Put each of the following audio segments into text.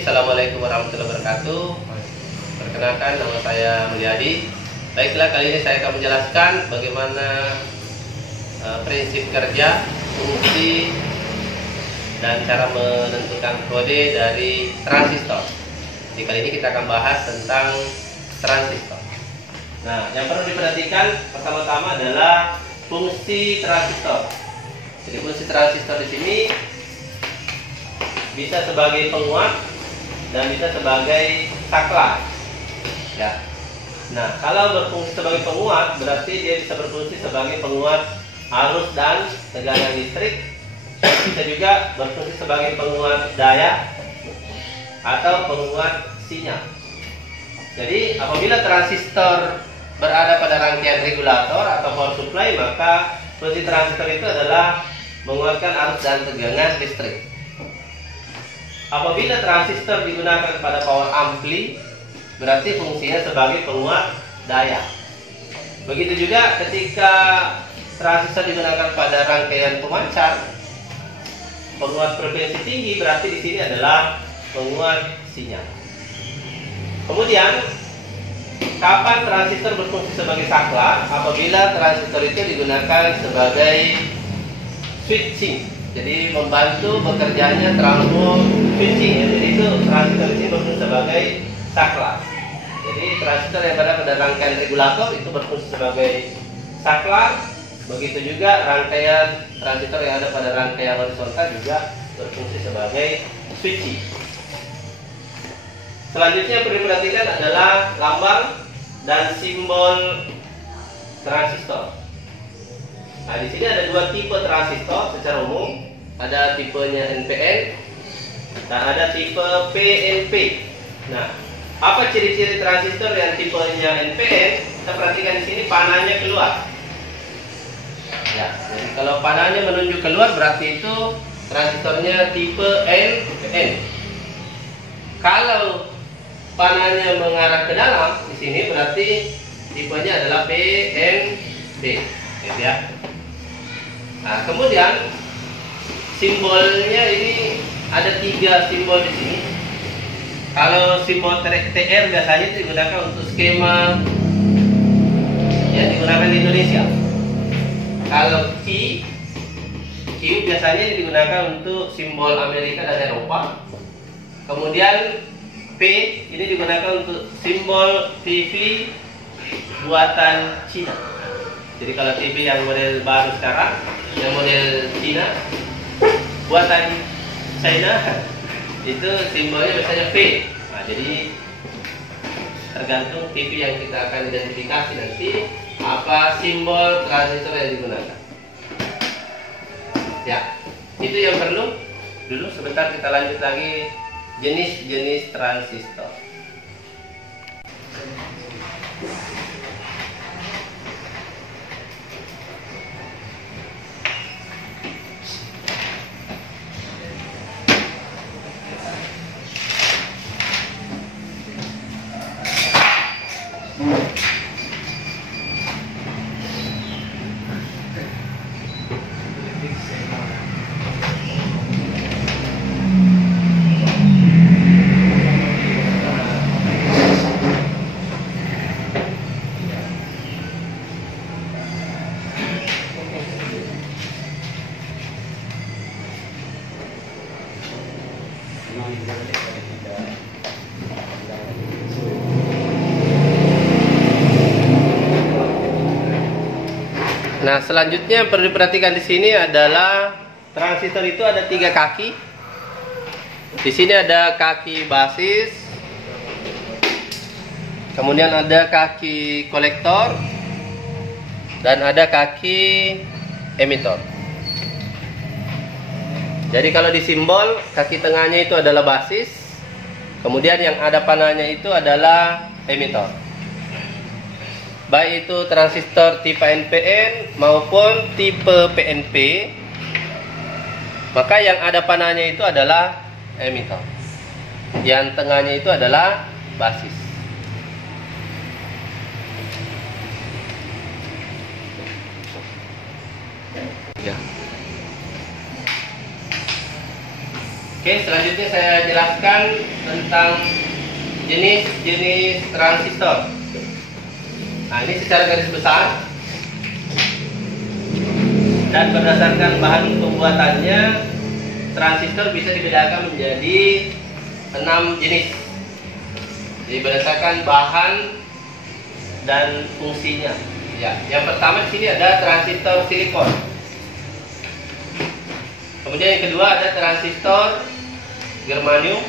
Assalamualaikum warahmatullahi wabarakatuh. Perkenalkan, nama saya Mulyadi. Baiklah, kali ini saya akan menjelaskan bagaimana prinsip kerja, fungsi, dan cara menentukan kode dari transistor. Di kali ini kita akan bahas tentang transistor. Nah, yang perlu diperhatikan pertama-tama adalah fungsi transistor. Jadi fungsi transistor di sini bisa sebagai penguat dan bisa sebagai saklar. Ya. Nah, kalau berfungsi sebagai penguat, berarti dia bisa berfungsi sebagai penguat arus dan tegangan listrik. Bisa juga berfungsi sebagai penguat daya atau penguat sinyal. Jadi, apabila transistor berada pada rangkaian regulator atau power supply, maka fungsi transistor itu adalah menguatkan arus dan tegangan listrik. Apabila transistor digunakan pada power ampli, berarti fungsinya sebagai penguat daya. Begitu juga ketika transistor digunakan pada rangkaian pemancar, penguat frekuensi tinggi, berarti di sini adalah penguat sinyal. Kemudian, kapan transistor berfungsi sebagai saklar? Apabila transistor itu digunakan sebagai switching, jadi membantu bekerjanya terlalu switching, ya. Jadi itu transistor ini berfungsi sebagai saklar. Jadi transistor yang berada pada rangkaian regulator itu berfungsi sebagai saklar. Begitu juga rangkaian transistor yang ada pada rangkaian horizontal juga berfungsi sebagai switching. Selanjutnya yang perlu diperhatikan adalah lambang dan simbol transistor. Nah, di sini ada dua tipe transistor secara umum. Ada tipenya NPN dan ada tipe PNP. Nah, apa ciri-ciri transistor yang tipenya NPN? Kita perhatikan di sini panahnya keluar. Ya, jadi kalau panahnya menunjuk keluar berarti itu transistornya tipe NPN. Kalau panahnya mengarah ke dalam di sini berarti tipenya adalah PNP, gitu ya. Nah, kemudian simbolnya ini ada 3 simbol di sini. Kalau simbol TR biasanya itu digunakan untuk skema yang digunakan di Indonesia. Kalau Q biasanya digunakan untuk simbol Amerika dan Eropa. Kemudian P ini digunakan untuk simbol TV buatan Cina. Jadi kalau TV yang model baru sekarang, yang model Cina buatan China, itu simbolnya biasanya P. Nah, jadi tergantung TV yang kita akan identifikasi nanti apa simbol transistor yang digunakan. Ya, itu yang perlu. Dulu sebentar kita lanjut lagi jenis-jenis transistor. Nah, selanjutnya yang perlu diperhatikan di sini adalah transistor itu ada 3 kaki. Di sini ada kaki basis, kemudian ada kaki kolektor, dan ada kaki emitor. Jadi kalau di simbol, kaki tengahnya itu adalah basis, kemudian yang ada panahnya itu adalah emitor. Baik itu transistor tipe NPN maupun tipe PNP, maka yang ada panahnya itu adalah emitor, yang tengahnya itu adalah basis. Ya. Oke, selanjutnya saya jelaskan tentang jenis-jenis transistor. Nah, ini secara garis besar dan berdasarkan bahan pembuatannya, transistor bisa dibedakan menjadi 6 jenis. Jadi berdasarkan bahan dan fungsinya. Ya, yang pertama di sini ada transistor silikon. Kemudian yang kedua ada transistor germanium.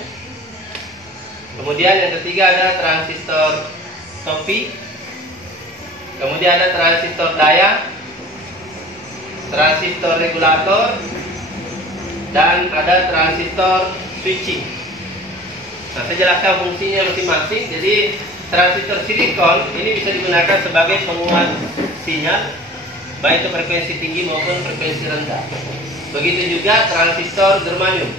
Kemudian yang ketiga ada transistor topi. Kemudian ada transistor daya, transistor regulator, dan ada transistor switching. Nah, saya jelaskan fungsinya masing-masing. Jadi transistor silikon ini bisa digunakan sebagai penguat sinyal, baik itu frekuensi tinggi maupun frekuensi rendah. Begitu juga transistor germanium,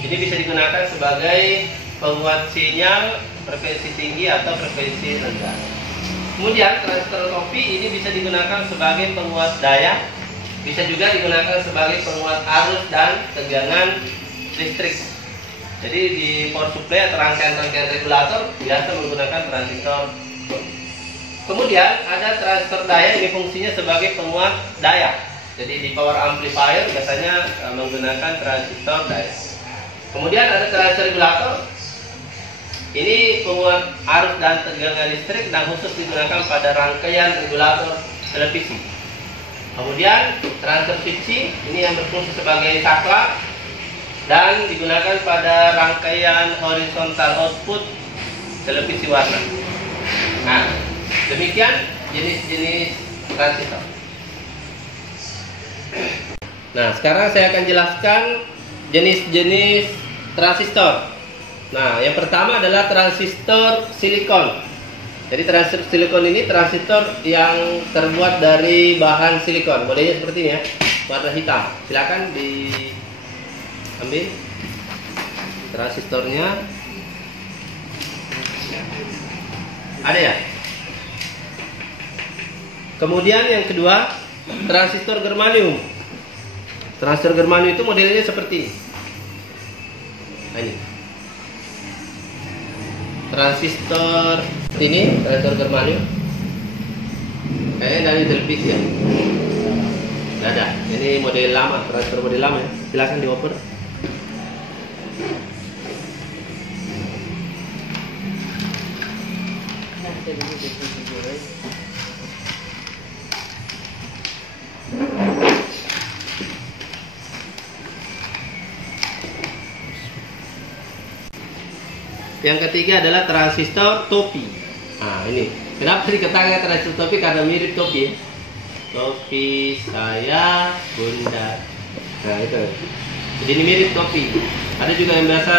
ini bisa digunakan sebagai penguat sinyal frekuensi tinggi atau frekuensi rendah. Kemudian transistor topi ini bisa digunakan sebagai penguat daya, bisa juga digunakan sebagai penguat arus dan tegangan listrik. Jadi di power supply atau rangkaian-rangkaian regulator biasa menggunakan transistor. Kemudian ada transistor daya, ini fungsinya sebagai penguat daya. Jadi di power amplifier biasanya menggunakan transistor daya. Kemudian ada transistor regulator, ini penguat arus dan tegangan listrik dan khusus digunakan pada rangkaian regulator televisi. Kemudian transistor switching, ini yang berfungsi sebagai saklar dan digunakan pada rangkaian horizontal output televisi warna. Nah, demikian jenis-jenis transistor. Nah, sekarang saya akan jelaskan jenis-jenis transistor. Nah, yang pertama adalah transistor silikon. Jadi transistor silikon ini transistor yang terbuat dari bahan silikon. Modelnya seperti ini ya, warna hitam. Silakan diambil transistornya. Ada ya? Kemudian yang kedua, transistor germanium. Transistor germanium itu modelnya seperti ini. Nah, ini transistor ini, transistor germanium. Kayaknya dari televisi ya. Tidak ada. Ini model lama, transistor model lama ya. Silakan dioper. Yang ketiga adalah transistor topi. Nah, ini kenapa dikatakan transistor topi? Karena mirip topi. Topi saya bunda. Nah, itu. Jadi ini mirip topi. Ada juga yang biasa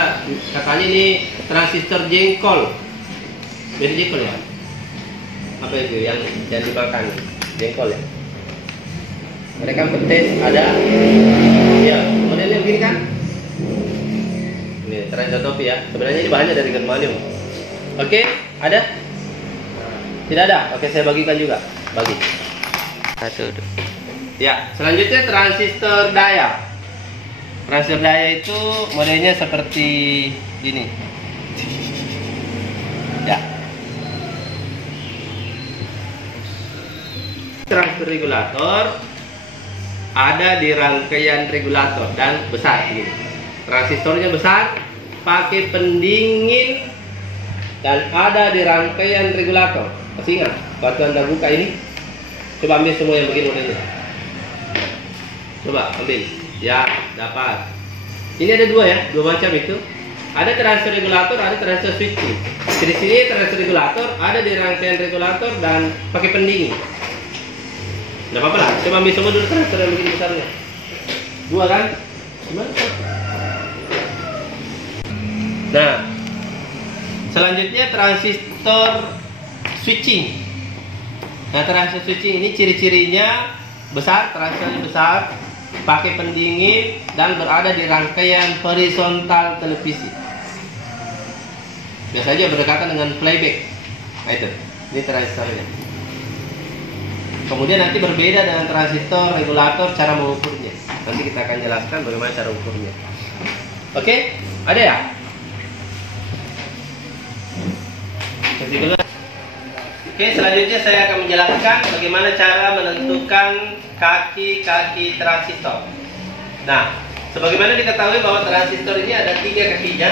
katanya ini transistor jengkol. Mirip jengkol ya? Apa itu yang dibakar? Jengkol ya? Mereka petis ada. Ya, modelnya begini kan? Ini transistor topi ya. Sebenarnya ini bahannya dari germanium. Oke, ada? Tidak ada? Oke, saya bagikan juga. Bagi. Satu. Ya, selanjutnya transistor daya. Transistor daya itu modelnya seperti ini. Ya. Transistor regulator ada di rangkaian regulator dan besar ini. Transistornya besar, pakai pendingin, dan ada di rangkaian regulator. Masih ingat? Waktu Anda buka ini, coba ambil semua yang begini modelnya. Coba ambil. Ya, dapat. Ini ada dua ya, dua macam itu. Ada transistor regulator, ada transistor switching. Di sini transistor regulator ada di rangkaian regulator dan pakai pendingin. Tidak apa-apa lah. Coba ambil semua dulu transistor yang begini besarnya. Dua kan? Gimana? Nah, selanjutnya transistor switching. Nah, transistor switching ini ciri-cirinya besar, transistornya besar, pakai pendingin dan berada di rangkaian horizontal televisi. Biasanya berdekatan dengan playback. Nah, itu, ini transistornya. Kemudian nanti berbeda dengan transistor regulator cara mengukurnya. Nanti kita akan jelaskan bagaimana cara ukurnya. Oke, ada ya? Oke, selanjutnya saya akan menjelaskan bagaimana cara menentukan kaki-kaki transistor. Nah, sebagaimana diketahui bahwa transistor ini ada 3 kakinya.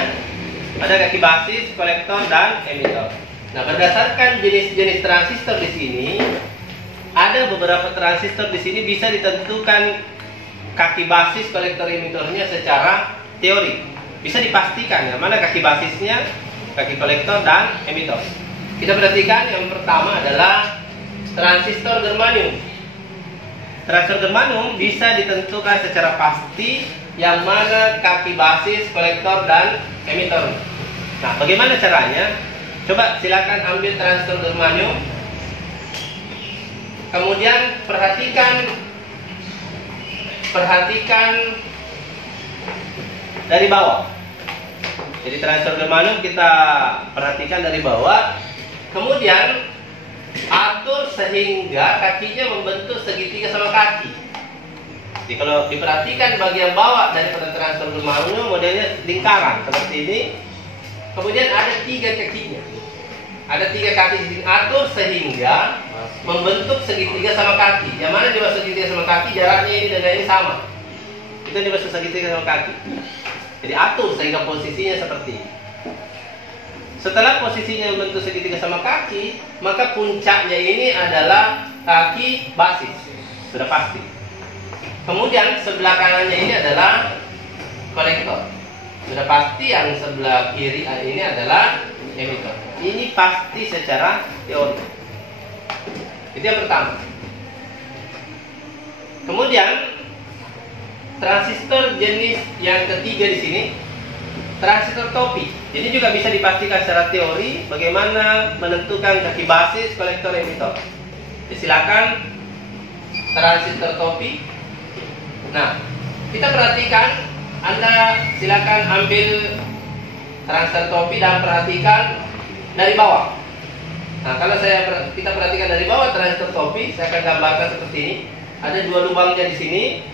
Ada kaki basis, kolektor, dan emitor. Nah, berdasarkan jenis-jenis transistor di sini, ada beberapa transistor di sini bisa ditentukan kaki basis, kolektor, emitornya secara teori. Bisa dipastikan ya, mana kaki basisnya, kaki kolektor, dan emitor. Kita perhatikan yang pertama adalah transistor germanium. Transistor germanium bisa ditentukan secara pasti yang mana kaki basis, kolektor, dan emitor. Nah, bagaimana caranya? Coba silakan ambil transistor germanium. Kemudian perhatikan dari bawah. Jadi transistor germanium kita perhatikan dari bawah. Kemudian atur sehingga kakinya membentuk segitiga sama kaki. Jadi kalau diperhatikan bagian bawah dari transistor germanium modelnya lingkaran seperti ini. Kemudian ada 3 kakinya. Ada 3 kaki di sini. Atur sehingga membentuk segitiga sama kaki. Yang mana dimaksud segitiga sama kaki, jaraknya ini dan ini sama. Itu dimaksud segitiga sama kaki. Jadi atur sehingga posisinya seperti ini. Setelah posisinya membentuk segitiga sama kaki, maka puncaknya ini adalah kaki basis. Sudah pasti. Kemudian sebelah kanannya ini adalah kolektor. Sudah pasti yang sebelah kiri ini adalah emitor. Ini pasti secara teori. Itu yang pertama. Kemudian transistor jenis yang ketiga di sini, transistor topi. Ini juga bisa dipastikan secara teori bagaimana menentukan kaki basis, kolektor, emitor. Silakan transistor topi. Nah, kita perhatikan, Anda silakan ambil transistor topi dan perhatikan dari bawah. Nah, kalau kita perhatikan dari bawah transistor topi, saya akan gambarkan seperti ini. Ada 2 lubangnya di sini.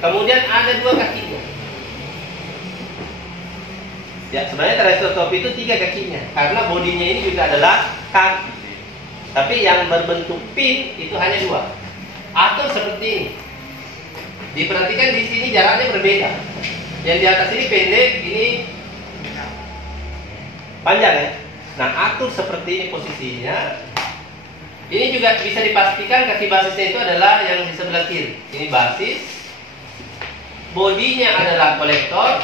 Kemudian ada 2 kakinya. Ya, sebenarnya transistor topi itu 3 kakinya, karena bodinya ini juga adalah kaki. Tapi yang berbentuk pin itu hanya 2. Atur seperti ini. Diperhatikan di sini jaraknya berbeda. Yang di atas ini pendek, ini panjang ya. Nah, atur seperti ini posisinya. Ini juga bisa dipastikan kaki basisnya itu adalah yang di sebelah kiri. Ini basis. Bodinya adalah kolektor.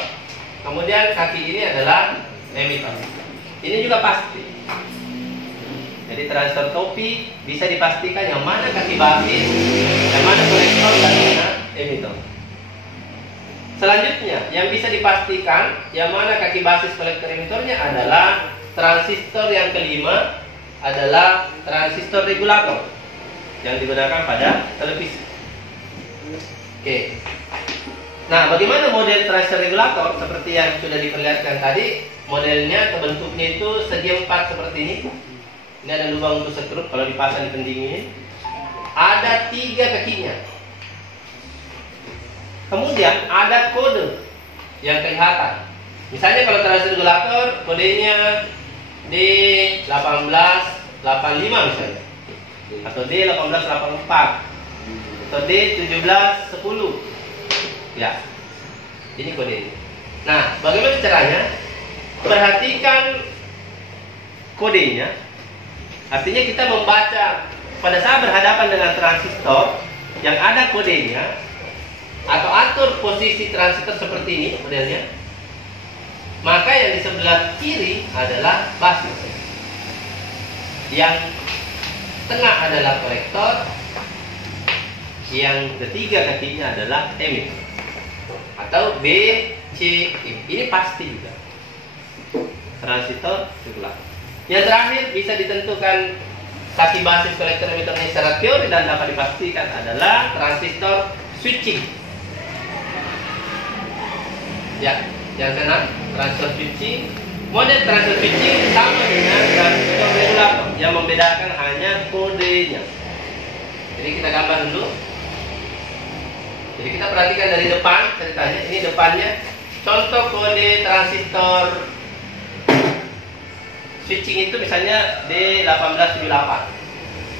Kemudian kaki ini adalah emitor. Ini juga pasti. Jadi transistor topi bisa dipastikan yang mana kaki basis, yang mana kolektor, dan mana emitor. Selanjutnya, yang bisa dipastikan yang mana kaki basis, kolektor, emitornya adalah transistor yang kelima adalah transistor regulator yang digunakan pada televisi. Oke. Nah, bagaimana model transistor regulator? Seperti yang sudah diperlihatkan tadi, modelnya bentuknya itu segi 4 seperti ini. Ini ada lubang untuk sekrup kalau dipasang di pendingin. Ada 3 kakinya. Kemudian ada kode yang kelihatan. Misalnya kalau transistor regulator kodenya D1885 misalnya, atau D1884, atau D1710. Ya, ini kode. Nah, bagaimana caranya? Perhatikan kodenya. Artinya kita membaca pada saat berhadapan dengan transistor yang ada kodenya, atau atur posisi transistor seperti ini modelnya. Maka yang di sebelah kiri adalah basis. Yang tengah adalah kolektor. Yang ketiga kakinya adalah emitor. Atau B, C, E. Ini pasti juga transistor regulator. Yang terakhir bisa ditentukan kaki basis, kolektor, emitornya secara teori dan dapat dipastikan adalah transistor switching. Ya, yang keenam transistor switching. Model transistor switching sama dengan transistor regulator, yang membedakan hanya kodenya. Jadi kita gambar dulu. Jadi kita perhatikan dari depan ceritanya. Ini depannya. contoh kode transistor switching itu misalnya D18178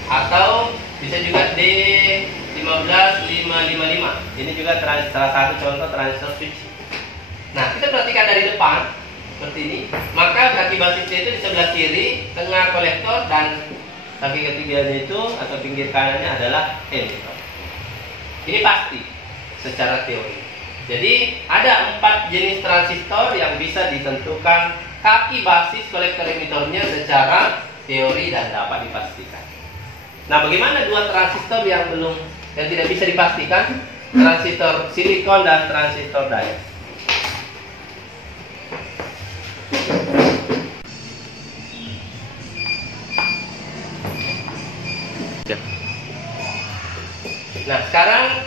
atau bisa juga D15555. Ini juga salah satu contoh transistor switching. Nah, kita perhatikan dari depan seperti ini, maka kaki basisnya itu di sebelah kiri, tengah kolektor, dan kaki ketiganya itu atau pinggir kanannya adalah emitter. Ini pasti secara teori. Jadi ada 4 jenis transistor yang bisa ditentukan kaki basis kolektor emitornya secara teori dan dapat dipastikan. Nah, bagaimana dua transistor yang tidak bisa dipastikan? Transistor silikon dan transistor diode. Nah, sekarang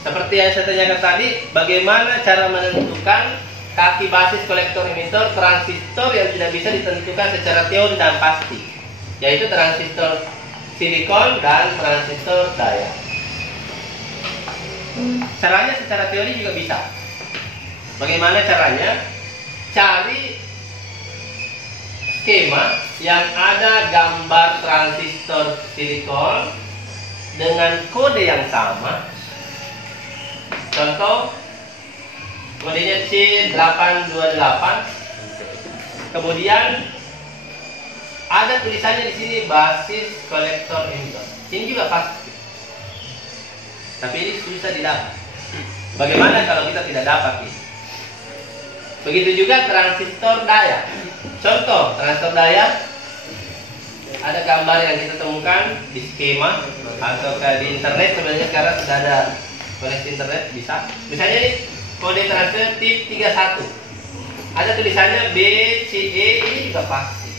seperti yang saya tanyakan tadi, bagaimana cara menentukan kaki basis kolektor emitor transistor yang tidak bisa ditentukan secara teori dan pasti, yaitu transistor silikon dan transistor diode. Caranya secara teori juga bisa. Bagaimana caranya? Cari skema yang ada gambar transistor silikon dengan kode yang sama. Contoh, kodenya C828. Kemudian ada tulisannya di sini basis kolektor emitor. Ini juga pasti. Tapi ini susah didapat. Bagaimana kalau kita tidak dapat ini? Begitu juga transistor diode. Contoh, transistor diode ada gambar yang kita temukan di skema atau di internet. Sebenarnya sekarang sudah ada koneksi internet, bisa. Misalnya ini kode transistor tip 31. Ada tulisannya BCE, ini juga pasti.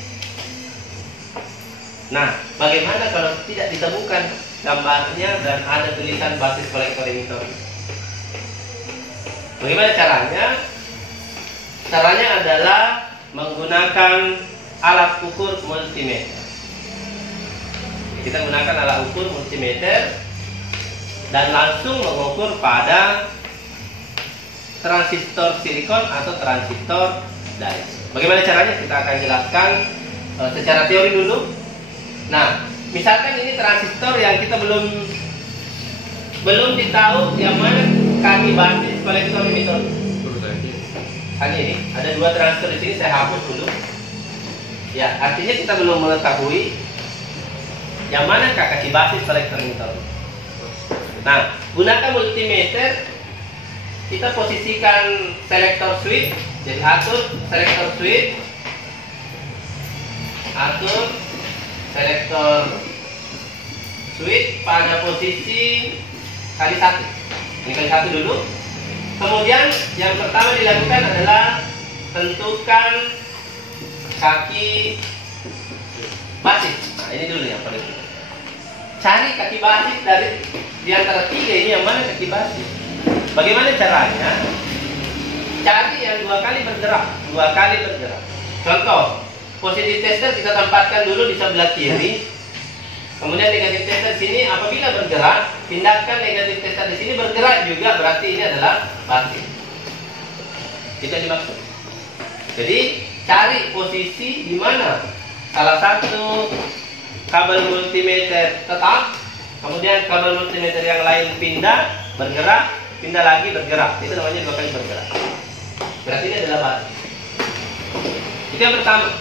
Nah, bagaimana kalau tidak ditemukan gambarnya dan ada tulisan basis kolektor emitor? Bagaimana caranya? Caranya adalah menggunakan alat ukur multimeter. Kita gunakan alat ukur multimeter dan langsung mengukur pada transistor silikon atau transistor diode. Bagaimana caranya? Kita akan jelaskan secara teori dulu. Nah, misalkan ini transistor yang kita belum ditahu yang mana kaki basis kolektor emitor. Hanya ini ada dua transistor di sini, saya hapus dulu. Ya, artinya kita belum mengetahui yang mana kaki basis kolektor emitor. Nah, gunakan multimeter, kita posisikan selektor switch. Jadi atur selektor switch, atur selektor switch pada posisi kali 1. Ini kali 1 dulu. Kemudian yang pertama dilakukan adalah tentukan kaki basis. Nah, ini dulu yang paling penting. Cari kaki basis dari di antara 3 ini yang mana kaki basis. Bagaimana caranya? Cari yang 2 kali bergerak. Contoh, positif tester kita tempatkan dulu di sebelah kiri. Kemudian negatif tester di sini apabila bergerak, pindahkan negatif tester di sini bergerak juga, berarti ini adalah basis. Itu yang dimaksud. Jadi cari posisi di mana salah satu kabel multimeter tetap, kemudian kabel multimeter yang lain pindah, bergerak, pindah lagi, bergerak. Itu namanya 2 kali bergerak. Berarti ini adalah basis. Itu yang pertama.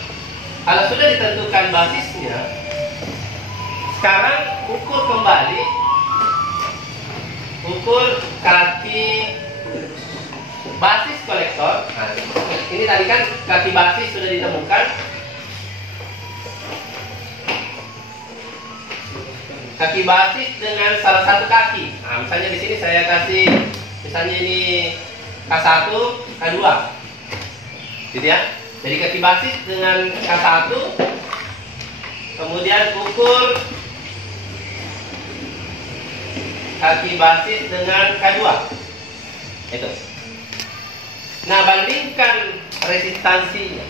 Kalau sudah ditentukan basisnya, sekarang ukur kembali, ukur kaki basis kolektor. Nah, ini tadi kan kaki basis sudah ditemukan. Kaki basis dengan salah satu kaki. Nah, misalnya di sini saya kasih, misalnya ini K1, K2, gitu ya. Jadi kaki basis dengan K1, kemudian ukur kaki basis dengan K2. Itu. Nah, bandingkan resistansinya.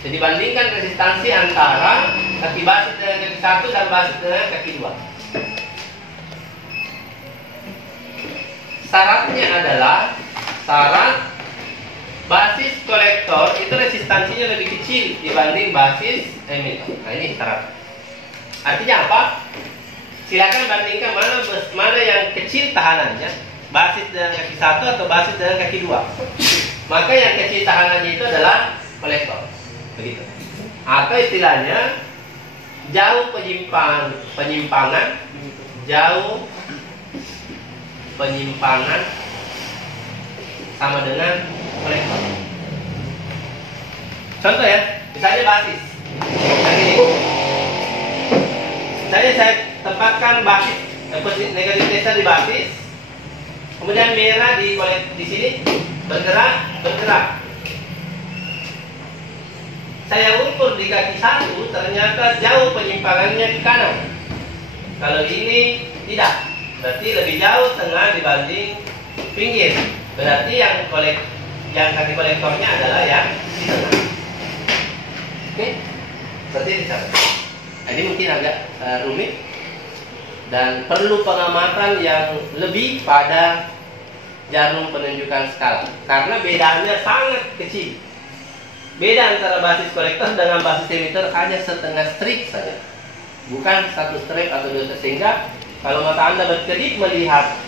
Jadi bandingkan resistansi antara kaki basis dengan kaki 1 dan basis dengan kaki 2. syaratnya adalah syarat basis kolektor itu resistansinya lebih kecil dibanding basis emitor. Nah, ini syarat. Artinya apa? Silakan bandingkan mana yang kecil tahanannya, basis dengan kaki 1 atau basis dengan kaki 2. Maka yang kecil tahanannya itu adalah kolektor. Begitu. Atau istilahnya jauh penyimpangan sama dengan kolektor. Contoh ya, misalnya basis. Yang ini. Saya tempatkan basis negatif tester di basis. Kemudian merah di sini bergerak. Saya ukur di kaki 1, ternyata jauh penyimpangannya ke kanan. Kalau ini tidak, berarti lebih jauh tengah dibanding pinggir. Berarti yang kaki kolektornya adalah yang di tengah. Oke, berarti di sana. Ini mungkin agak rumit dan perlu pengamatan yang lebih pada jarum penunjukan skala karena bedanya sangat kecil. Beda antara basis kolektor dengan basis emitter hanya setengah strip saja, bukan satu strip atau 2 strip, sehingga kalau mata Anda berkedip melihat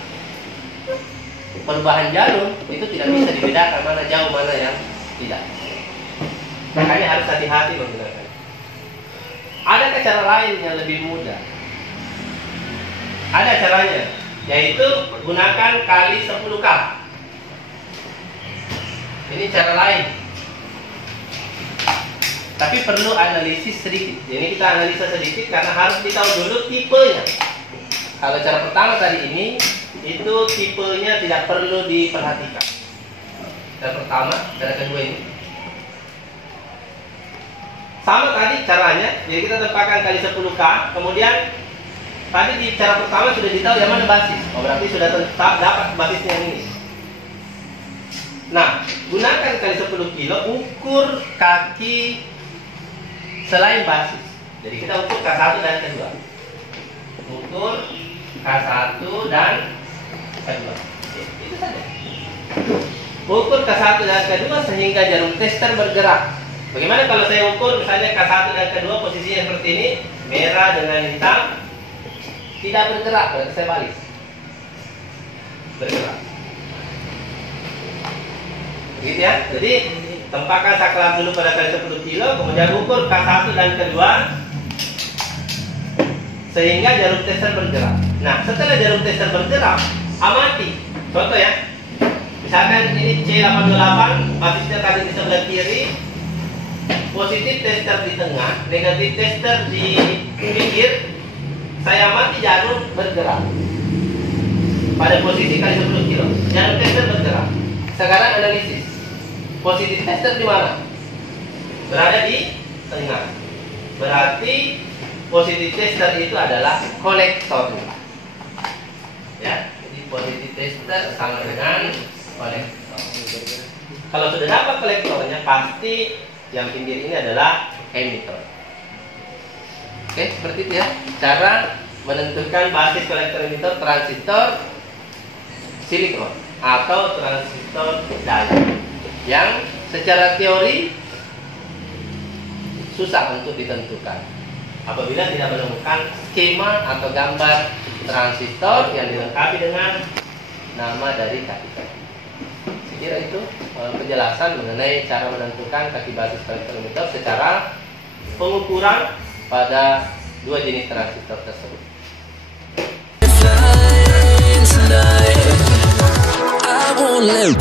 perubahan jarum itu tidak bisa dibedakan mana jauh mana yang tidak. Makanya harus hati-hati menggunakan. Ada cara lain yang lebih mudah. Ada caranya, yaitu gunakan kali 10K. Ini cara lain. Tapi perlu analisis sedikit. Jadi kita analisa sedikit karena harus ditahu dulu tipenya. Kalau cara pertama tadi ini, itu tipenya tidak perlu diperhatikan. Cara pertama, cara kedua ini. Sama tadi caranya, jadi kita tempatkan kali 10K, kemudian tadi di cara pertama sudah ditahu yang mana basis. Oh, berarti sudah tetap dapat basisnya yang ini. Nah, gunakan kali 10 kilo, ukur kaki selain basis. Jadi kita ukur K1 dan K2. Ukur K1 dan K2. Itu saja. Ukur K1 dan K2 sehingga jarum tester bergerak. Bagaimana kalau saya ukur misalnya K1 dan K2 posisinya seperti ini, merah dengan hitam, tidak bergerak, berarti saya balik. Bergerak. Begitu ya. Jadi tempatkan saklar dulu pada kali 10 kilo, kemudian ukur K1 dan K2 sehingga jarum tester bergerak. Nah, setelah jarum tester bergerak, amati. Contoh ya, misalkan ini C828, basisnya tadi di sebelah kiri, positif tester di tengah, negatif tester di pinggir. Saya amati jarum bergerak pada posisi kali 10 kilo. Jarum tester bergerak. Sekarang analisis. Positif tester di mana? Berada di tengah. Berarti positif tester itu adalah kolektornya. Ya, jadi positif tester sama dengan kolektor. Kalau sudah dapat kolektornya, pasti yang pinggir ini adalah emitter. Oke, seperti itu ya. Cara menentukan basis kolektor emitter transistor silikon atau transistor diode yang secara teori susah untuk ditentukan apabila tidak menemukan skema atau gambar transistor yang dilengkapi dengan nama dari kaki. Saya kira itu penjelasan mengenai cara menentukan kaki basis kolektor emitter secara pengukuran pada dua jenis transistor tersebut. I won't let